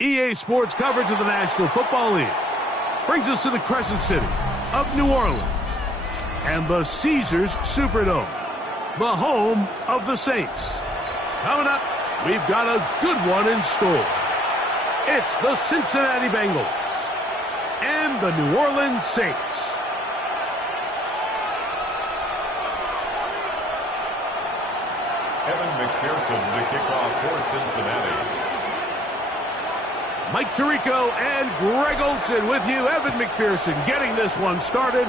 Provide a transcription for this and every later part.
EA Sports coverage of the National Football League brings us to the Crescent City of New Orleans and the Caesars Superdome, the home of the Saints. Coming up, we've got a good one in store. It's the Cincinnati Bengals and the New Orleans Saints. Evan McPherson to kick off for Cincinnati. Mike Tirico and Greg Olsen with you. Evan McPherson getting this one started.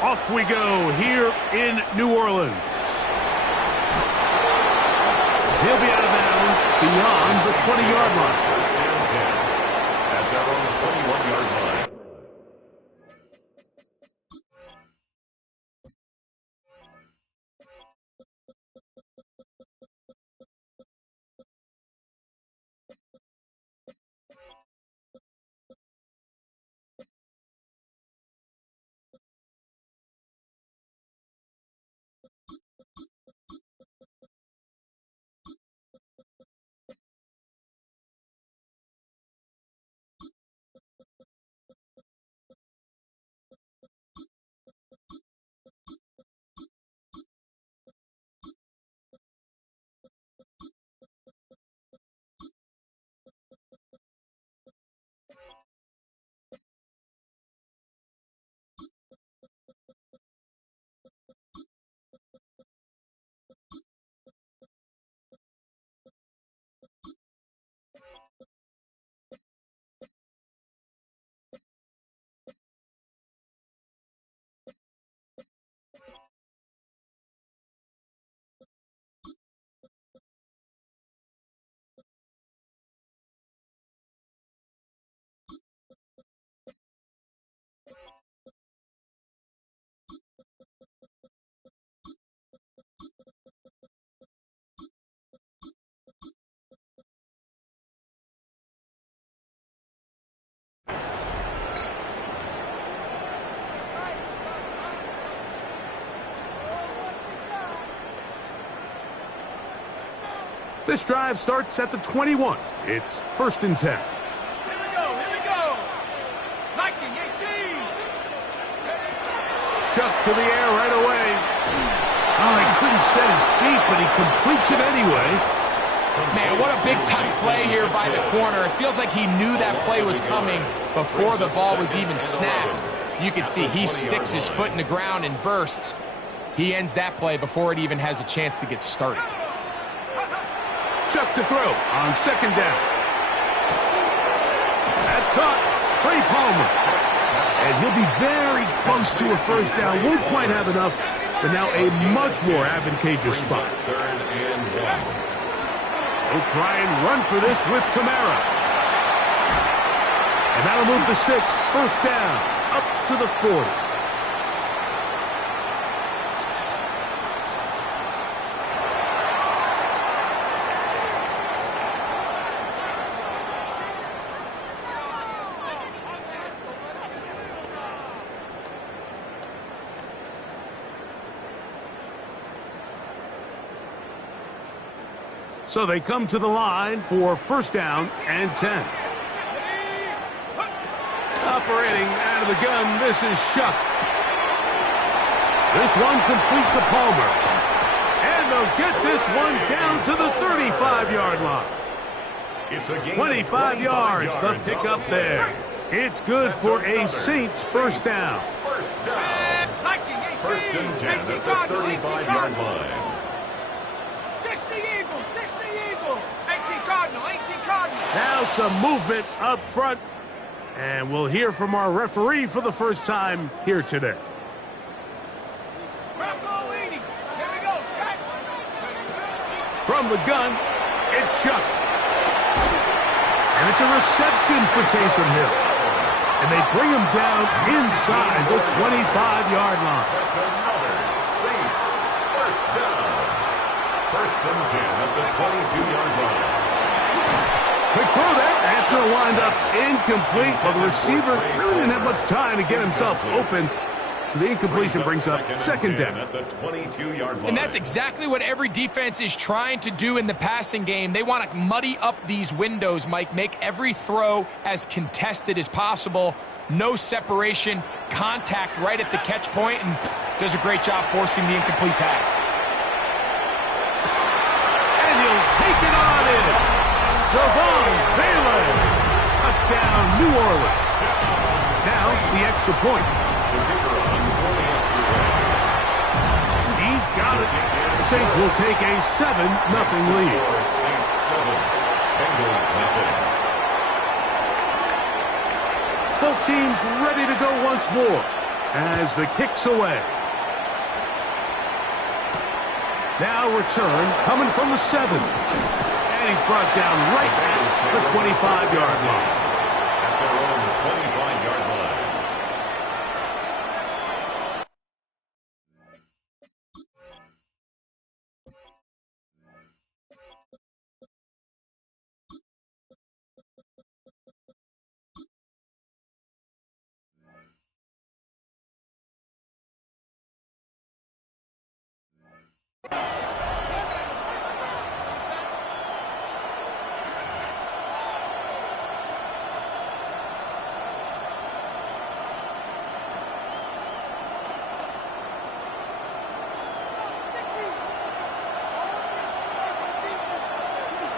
Off we go here in New Orleans. He'll be out of bounds beyond the 20-yard line. First down 10 at their own 21-yard line. This drive starts at the 21. It's 1st and 10. Here we go. Viking 18. Chuck to the air right away. Oh, he couldn't set his feet, but he completes it anyway. Man, what a big-time play here by the corner. It feels like he knew that play was coming before the ball was even snapped. You can see he sticks his foot in the ground and bursts. He ends that play before it even has a chance to get started. Chuck to throw on 2nd down. That's caught. Trey Palmer. And he'll be very close to a 1st down. Won't quite have enough, but now a much more advantageous spot. 3rd and 1. He'll try and run for this with Kamara. And that'll move the sticks. 1st down, up to the 40. So they come to the line for 1st down and 10. Operating out of the gun, this is Shuck. This one complete to Palmer. And they'll get this one down to the 35-yard line. It's a gain 25 yards, the pickup there. It's good for a Saints 1st down. 1st down. 1st and 10 at the 35-yard line. 18 Cardinal. Now some movement up front, and we'll hear from our referee for the first time here today. From the gun, it's Shuck. And it's a reception for Taysom Hill. And they bring him down inside the 25-yard line. That's another Saints 1st down. 1st and 10 at the 22-yard line. Quick throw there. That's going to wind up incomplete. Well, the receiver really didn't have much time to get himself open. So the incompletion brings up second down. At the 22-yard line. And that's exactly what every defense is trying to do in the passing game. They want to muddy up these windows, Mike, make every throw as contested as possible. No separation, contact right at the catch point, and does a great job forcing the incomplete pass. And he'll take it on in. Devon Bailey. Touchdown, New Orleans. Now, the extra point. He's got it. Saints will take a 7-0 lead. Saints 7, Bengals nothing. Both teams ready to go once more as the kick's away. Now return coming from the 7. And he's brought down right at the 25-yard line. At their own 25-yard line.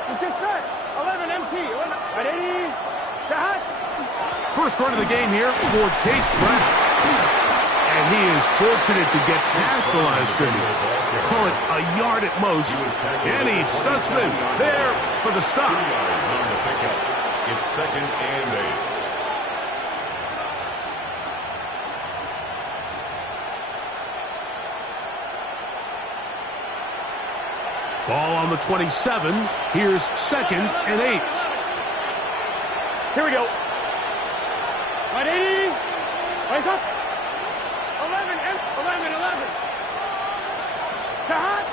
Let's get set. 11 MT. Ready? Shot. First run of the game here for Chase Brown. And he is fortunate to get past the line of scrimmage. Call it a yard at most. And he's Stutzman there for the stop. 2 yards on the pickup. It's 2nd and 8. Ball on the 27. Here's 2nd and 8. Here we go. 180. Raise up. 11. Shot.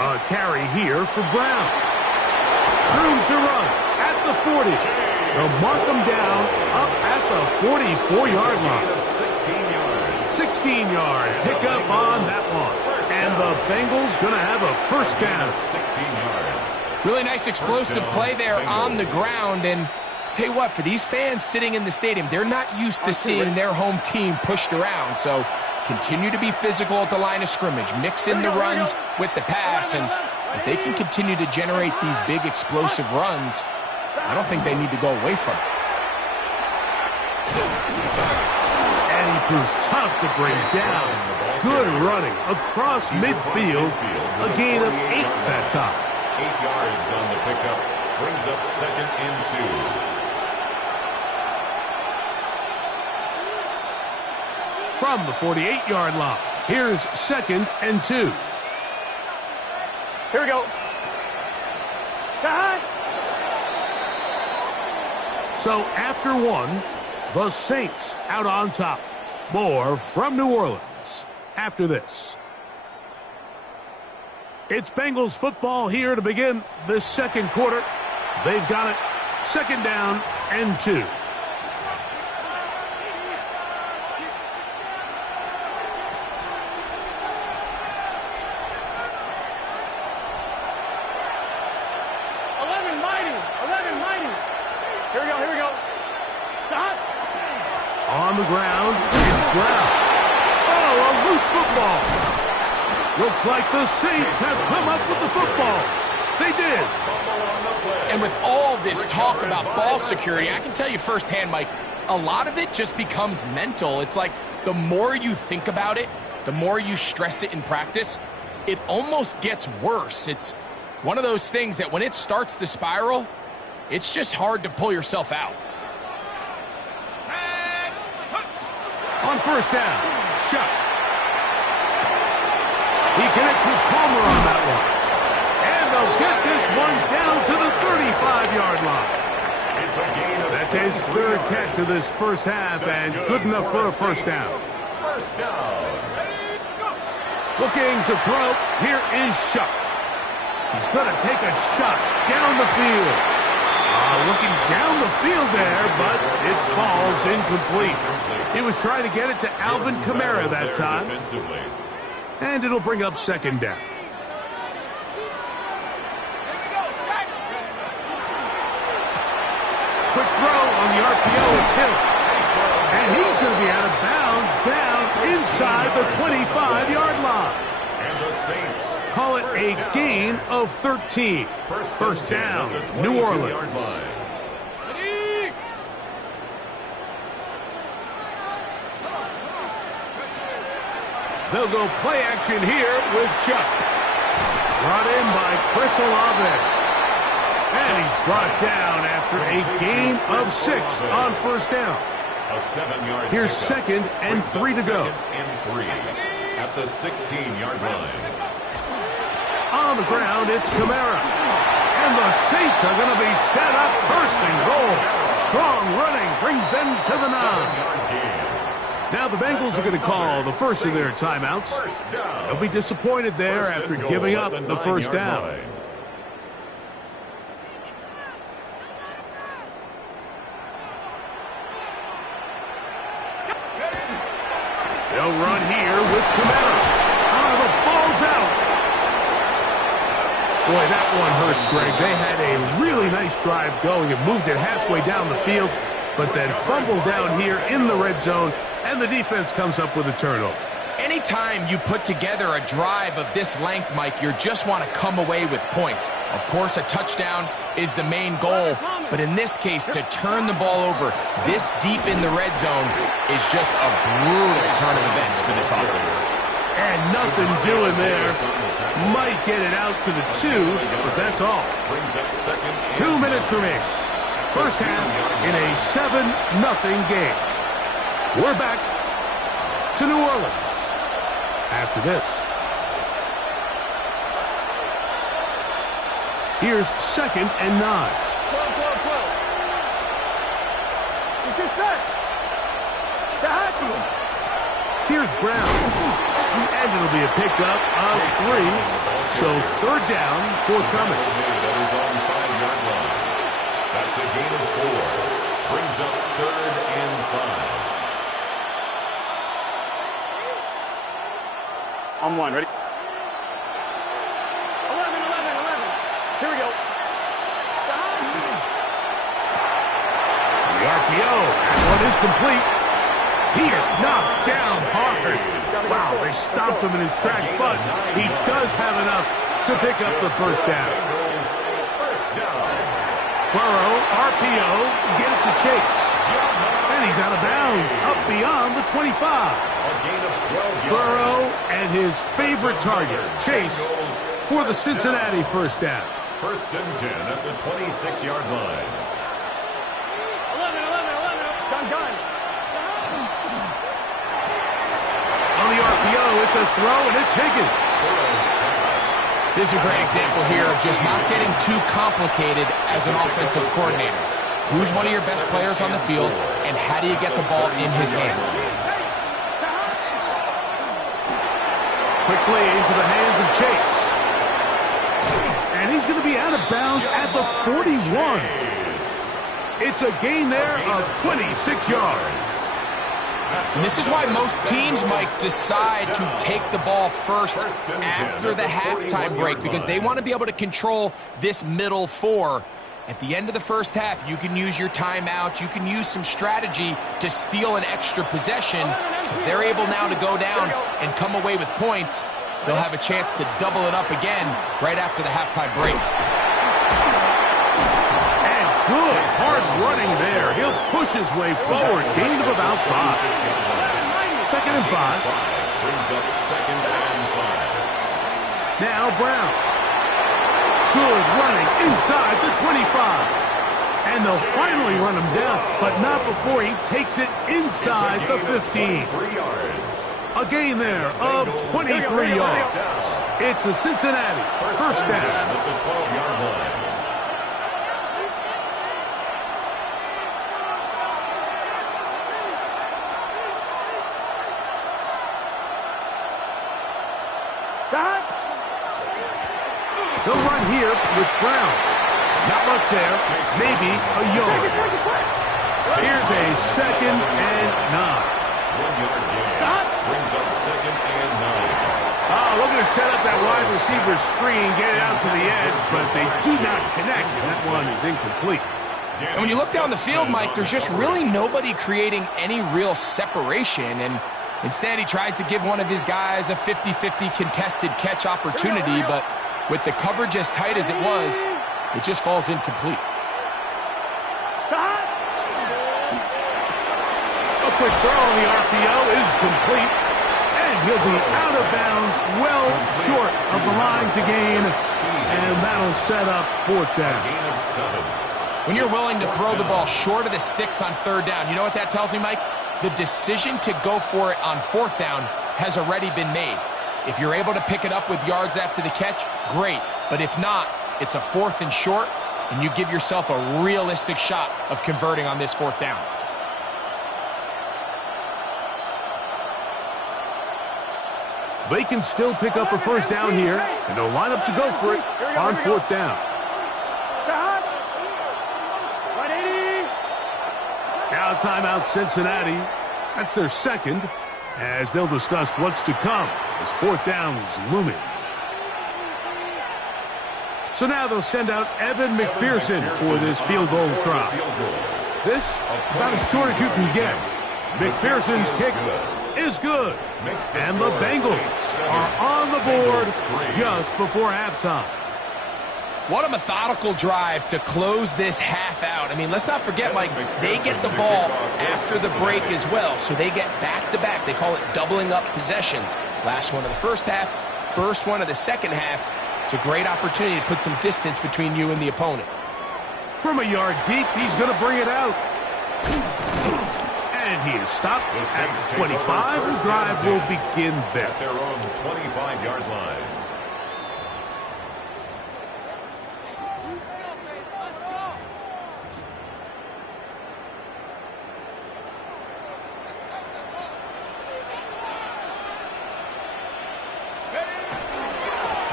A carry here for Brown. Room to run at the 40. They'll mark him down up at the 44-yard line. 16-yard pickup on that one. And the Bengals going to have a first down. 16 yards. Really nice explosive play there on the ground. And tell you what, for these fans sitting in the stadium, they're not used to seeing their home team pushed around. So continue to be physical at the line of scrimmage. Mix in the runs with the pass. And if they can continue to generate these big explosive runs, I don't think they need to go away from it. And he proves tough to bring down. Good running across midfield. A gain of 8 that time. 8 yards on the pickup. Brings up 2nd and 2. From the 48-yard line, here's 2nd and 2. Here we go. Shot. So after one, the Saints out on top. More from New Orleans after this. It's Bengals football here to begin the second quarter. They've got it. 2nd down and 2. On the ground, it's Brown. Oh, a loose football. Looks like the Saints have come up with the football. They did. And with all this talk about ball security, I can tell you firsthand, Mike, a lot of it just becomes mental. It's like the more you think about it, the more you stress it in practice, it almost gets worse. It's one of those things that when it starts to spiral, it's just hard to pull yourself out. On first down, shot. He connects with Palmer on that one. And they'll get this one down to the 35-yard line. That's his 3rd catch of this first half, and good enough for a first down. First down. Looking to throw, here is Shuck. He's going to take a shot down the field. A looking down the field there, but it falls incomplete. He was trying to get it to Alvin Kamara that time. And it'll bring up second down. Quick throw on the RPO. It's Hill. And he's going to be out of bounds down inside the 25-yard line. And the Saints Call it a gain of 13. First down, New Orleans. They'll go play action here with Chuck. Brought in by Chris Olave. And he's brought down after a gain of 6 on first down. A 7-yard Here's pickup. second and 3 to go. Second and 3 at the 16-yard line. On the ground, it's Kamara. And the Saints are going to be set up first and goal. Strong running brings them to the 9. 7-yard gain. Now the Bengals are going to call the first of their timeouts. First down. They'll be disappointed there First after and goal giving at up the the first 9-yard down. line. They'll run here with Kamara. The ball's out. Boy, that one hurts, Greg. They had a really nice drive going and moved it halfway down the field, but then fumbled down here in the red zone, and the defense comes up with a turnover. Anytime you put together a drive of this length, Mike, you just want to come away with points. Of course, a touchdown is the main goal, but in this case, to turn the ball over this deep in the red zone is just a brutal turn of events for this offense. And nothing doing there. Might get it out to the 2, but that's all. Brings up second. 2 minutes remaining. First half in a 7-0 game. We're back to New Orleans after this. Here's second and 9. 12. He's just set. The hot. Here's Brown. And it'll be a pickup of 3. So third down forthcoming. That is on the 5-yard line. That's a gain of 4. Brings up third and 5. On 1, ready? 11. Here we go. The RPO. That one is complete. He is knocked down hard. Wow, they stopped him in his tracks, but he does have enough to pick up the first down. First down. Burrow, RPO, get it to Chase. And he's out of bounds, up beyond the 25. A gain of 12 yards. Burrow and his favorite target, Chase, for the Cincinnati first down. First and 10 at the 26-yard line. 11. Gun. On the RPO, it's a throw, and it's Higgins. This is a great example here of just not getting too complicated as an offensive coordinator. Who's one of your best players on the field, and how do you get the ball in his hands? Quickly into the hands of Chase. And he's going to be out of bounds at the 41. It's a gain there of 26 yards. And this is why most teams, Mike, decide to take the ball first after the halftime break, because they want to be able to control this middle 4. At the end of the first half, you can use your timeout. You can use some strategy to steal an extra possession. If they're able now to go down and come away with points, they'll have a chance to double it up again right after the halftime break. And good hard running there. He'll push his way forward. Gain of about 5. Second and 5. Brings up second and 5. Now Brown. Good running inside the 25. And they'll finally run him down, but not before he takes it inside the 15. 3 yards. A gain there of 23 yards. It's a Cincinnati first down. At the 12-yard line. They'll run here with Brown. Not much there. Maybe a yard. Here's a 2nd and 9. 1 yard gain. Brings up 2nd and 9. Oh, looking to set up that wide receiver screen, get it out to the edge, but they do not connect, and that one is incomplete. And when you look down the field, Mike, there's just really nobody creating any real separation, and instead he tries to give one of his guys a 50-50 contested catch opportunity, but with the coverage as tight as it was, it just falls incomplete. A quick throw on the RPO is complete, and he'll be out of bounds, well short of the line to gain, and that'll set up 4th down. Gain of 7. When you're willing to throw the ball short of the sticks on 3rd down, you know what that tells me, Mike? The decision to go for it on 4th down has already been made. If you're able to pick it up with yards after the catch, great. But if not, it's a 4th and short, and you give yourself a realistic shot of converting on this 4th down. They can still pick up a 1st down here, and they'll line up to go for it on 4th down. Now timeout Cincinnati. That's their 2nd, as they'll discuss what's to come as 4th down is looming. So now they'll send out Evan McPherson for this field goal try. This, about as short as you can get. McPherson's kick is good. And the Bengals are on the board just before halftime. What a methodical drive to close this half out. I mean, let's not forget, Mike, they get the ball after the break as well, so they get back-to-back. They call it doubling up possessions. Last one of the first half, first one of the second half. It's a great opportunity to put some distance between you and the opponent. From a yard deep, he's going to bring it out. And he is stopped at 25. The drive will begin there. At their own 25-yard line.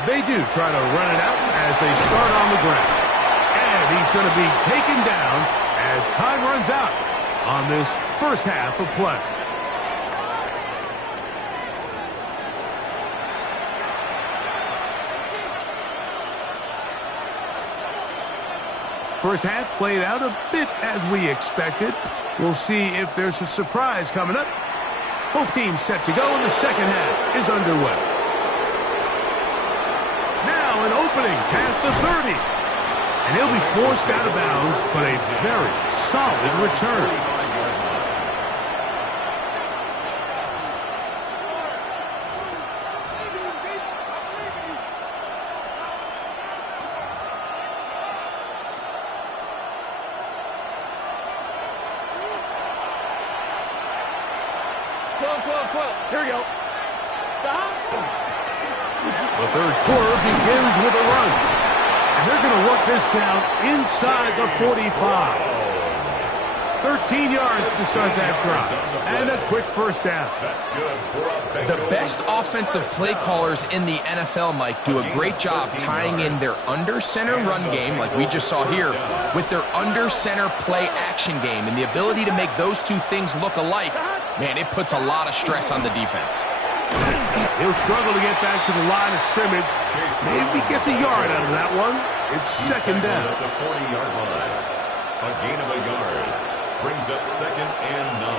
They do try to run it out as they start on the ground. And he's going to be taken down as time runs out on this first half of play. First half played out a bit as we expected. We'll see if there's a surprise coming up. Both teams set to go, and the second half is underway. Now an opening past the 30. And he'll be forced out of bounds, but a very solid return. Here we go. The third quarter begins with a run. And they're going to work this down inside the 45. 13 yards to start that drive. And a quick first down. That's good for a The best offensive play callers in the NFL, Mike, do a great job tying in their under-center run game, like we just saw here, with their under-center play action game. And the ability to make those two things look alike, man, it puts a lot of stress on the defense. He'll struggle to get back to the line of scrimmage. Maybe gets a yard out of that one. It's second down. At the 40-yard line. A gain of a yard. Brings up 2nd and 9.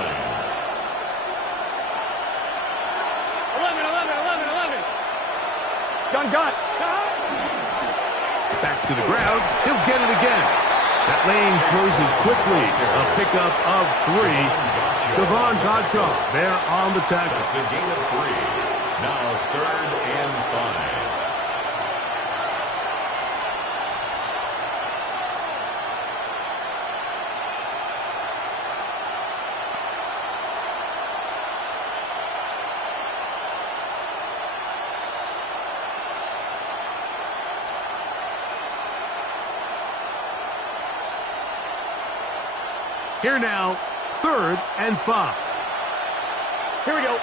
11. Gun. Back to the ground. He'll get it again. That lane closes quickly. A pickup of 3. Devon Gottschall there on the tackle. That's a gain of 3. Now 3rd and 5. Here now, 3rd and 5. Here we go.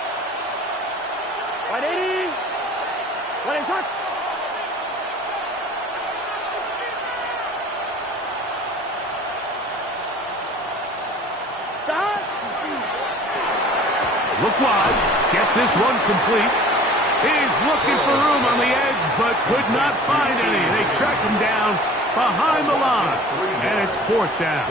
180. 180. Look wide. Get this one complete. He's looking for room on the edge, but could not find any. They track him down behind the line, and it's fourth down.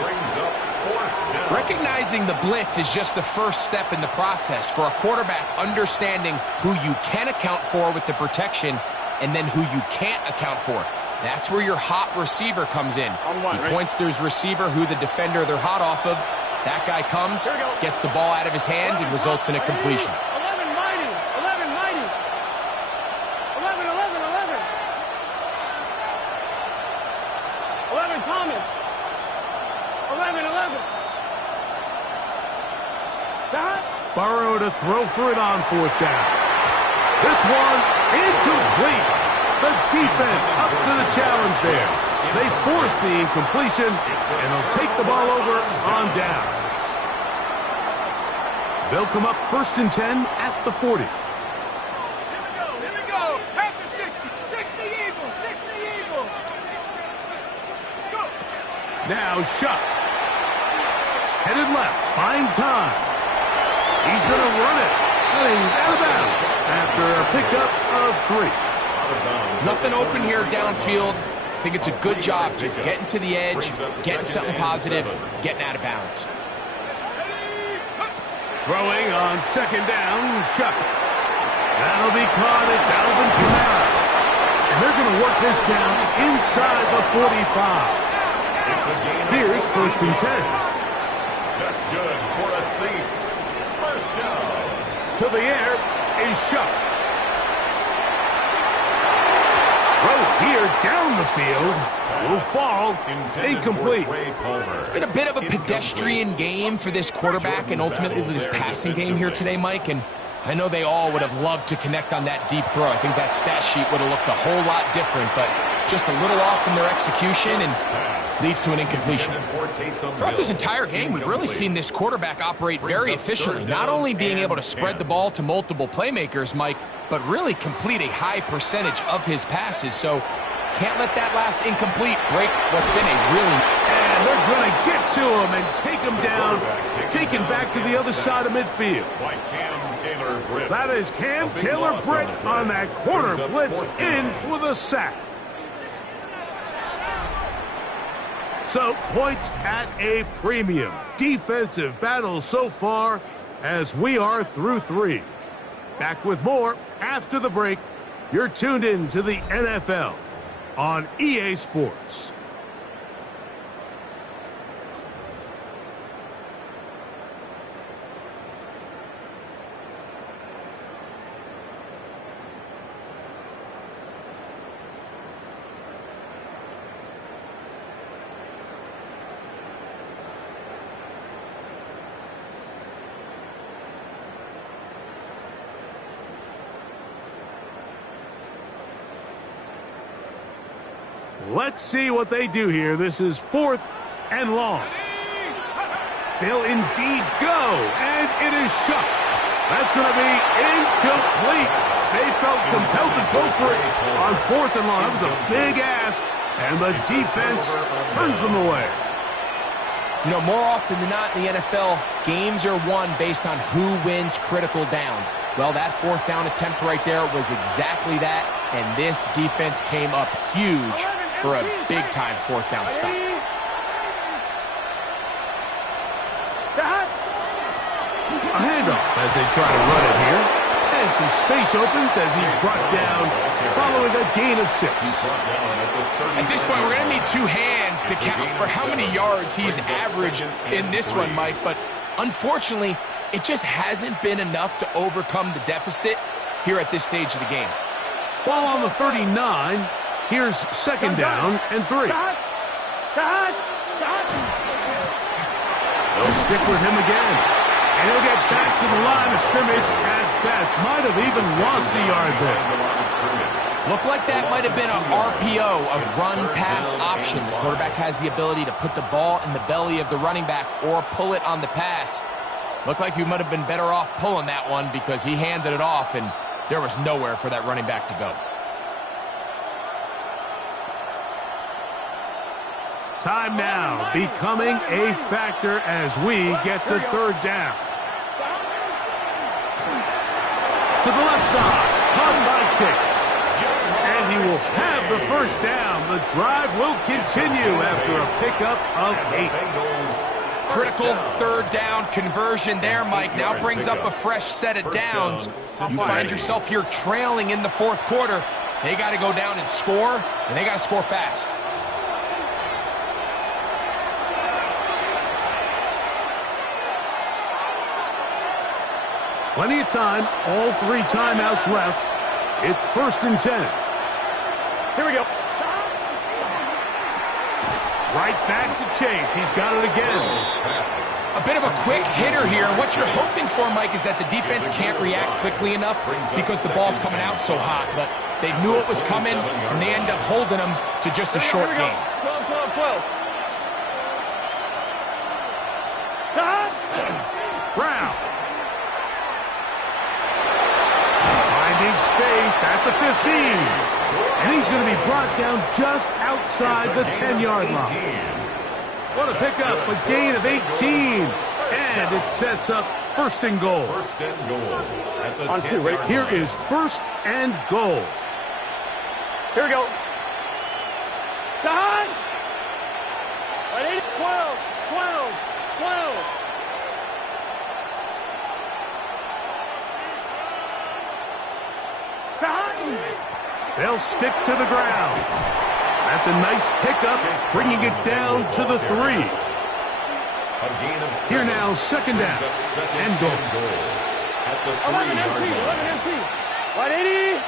Recognizing the blitz is just the first step in the process for a quarterback, understanding who you can account for with the protection and then who you can't account for. That's where your hot receiver comes in. He points to his receiver, who the defender they're hot off of. That guy comes, gets the ball out of his hand, and results in a completion. 11 Thomas. 11. Burrow to throw for it on fourth down. This one incomplete. The defense up to the challenge there. They force the incompletion, and they'll take the ball over on downs. They'll come up 1st and 10 at the 40. Here we go. After 60. 60 Eagles. 60 Eagles. Go. Now Shuck. Headed left. Buying time. He's going to run it. And he's out of bounds after a pickup of 3. Nothing open here downfield. I think it's a good job just getting to the edge, getting something positive, getting out of bounds. Throwing on 2nd down, Shuck. That'll be caught. It's Alvin Kamara. And they're going to work this down inside the 45. Here's 1st and 10. That's good for the Saints. First down. To the air is Shuck. Throw here down the field. Will fall. Incomplete. It's been a bit of a pedestrian game for this quarterback and ultimately this passing game here today, Mike. And I know they all would have loved to connect on that deep throw. I think that stat sheet would have looked a whole lot different, but just a little off in their execution and leads to an incompletion. Throughout this entire game, we've really seen this quarterback operate very efficiently, not only being able to spread the ball to multiple playmakers, Mike, but really complete a high percentage of his passes. So can't let that last incomplete break what's been a really... And they're going to get to him and take him down, taken back to the other side of midfield. That is Cam Taylor-Britt on that corner blitz in for the sack. So, points at a premium. Defensive battle so far as we are through 3. Back with more after the break. You're tuned in to the NFL on EA Sports. Let's see what they do here. This is 4th and long. They'll indeed go, and it is Shuck. That's going to be incomplete. They felt compelled to go for it on 4th and long. That was a big ask, and the defense turns them away. You know, more often than not in the NFL, games are won based on who wins critical downs. Well, that 4th down attempt right there was exactly that, and this defense came up huge for a big-time 4th down stop. A handoff as they try to run it here. And some space opens as he's brought down following a gain of 6. At this point, we're going to need 2 hands to count for how many yards he's averaged in this one, Mike. But unfortunately, it just hasn't been enough to overcome the deficit here at this stage of the game. Ball on the 39. Here's 2nd down and 3. They'll stick with him again. And he'll get back to the line of scrimmage at best. Might have even lost a yard there. Looked like that might have been an RPO, a run-pass option. The quarterback has the ability to put the ball in the belly of the running back or pull it on the pass. Looked like he might have been better off pulling that one because he handed it off, and there was nowhere for that running back to go. Time now becoming a factor as we get to 3rd down. to the left side. Caught by Chase. And he will have the first down. The drive will continue after a pickup of 8. Critical third down conversion there, Mike. Now brings up a fresh set of downs. You find yourself here trailing in the fourth quarter. They got to go down and score, and they got to score fast. Plenty of time. All 3 timeouts left. It's 1st and 10. Here we go. Right back to Chase. He's got it again. A bit of a quick hitter here. What you're hoping for, Mike, is that the defense can't react quickly enough because the ball's coming out so hot. But they knew it was coming, and they end up holding them to just a short game. 12. Brown. Finding space at the 15. And he's going to be brought down just outside the 10-yard line. What a pickup, a gain of 18. And it sets up 1st and goal. 1st and goal. At the On 2, right? Here is 1st and goal. Here we go. Don! 12, 12, 12. They'll stick to the ground. That's a nice pickup, bringing it down to the 3. Here now, 2nd down and goal. At the 11 3-yard empty, line. 11 empty. 180.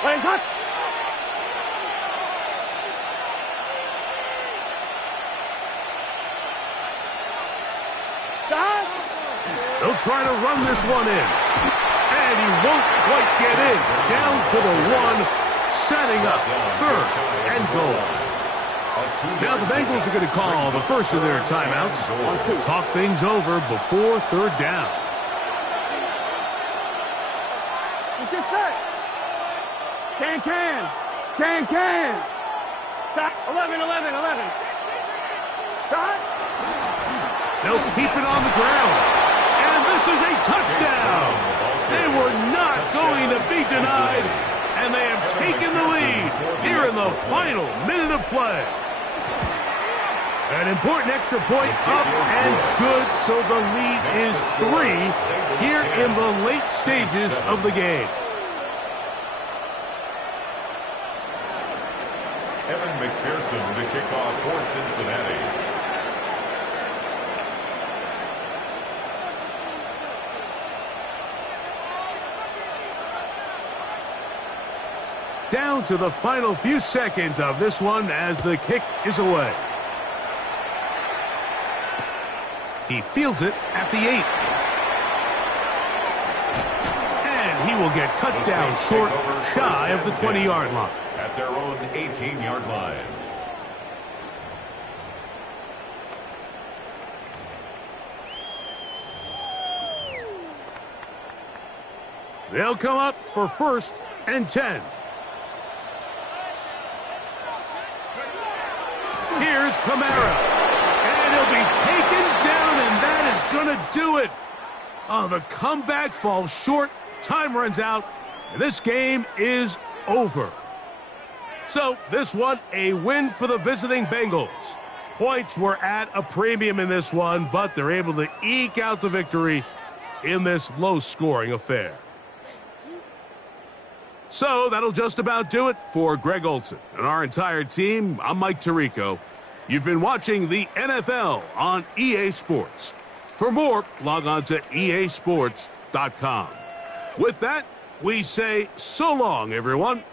Play hot. They'll try to run this one in. And he won't quite get in. Down to the 1, setting up 3rd and goal. Now the Bengals are going to call the first of their timeouts. Talk things over before 3rd down. It's just set. Can. 11. Shot. They'll keep it on the ground. And this is a touchdown. They were not going to be denied. And they have taken the lead here in the final minute of play. An important extra point up and good, so the lead is 3 here in the late stages of the game. Evan McPherson to kick off for Cincinnati. Down to the final few seconds of this one as the kick is away. He fields it at the 8. And he will get cut down short, shy of the 20-yard line. At their own 18-yard line. They'll come up for 1st and 10. Here's Kamara. And he'll be taken down, and that is going to do it. Oh, the comeback falls short. Time runs out, and this game is over. So, this one, a win for the visiting Bengals. Points were at a premium in this one, but they're able to eke out the victory in this low-scoring affair. So, that'll just about do it for Greg Olsen and our entire team. I'm Mike Tirico. You've been watching the NFL on EA Sports. For more, log on to easports.com. With that, we say so long, everyone.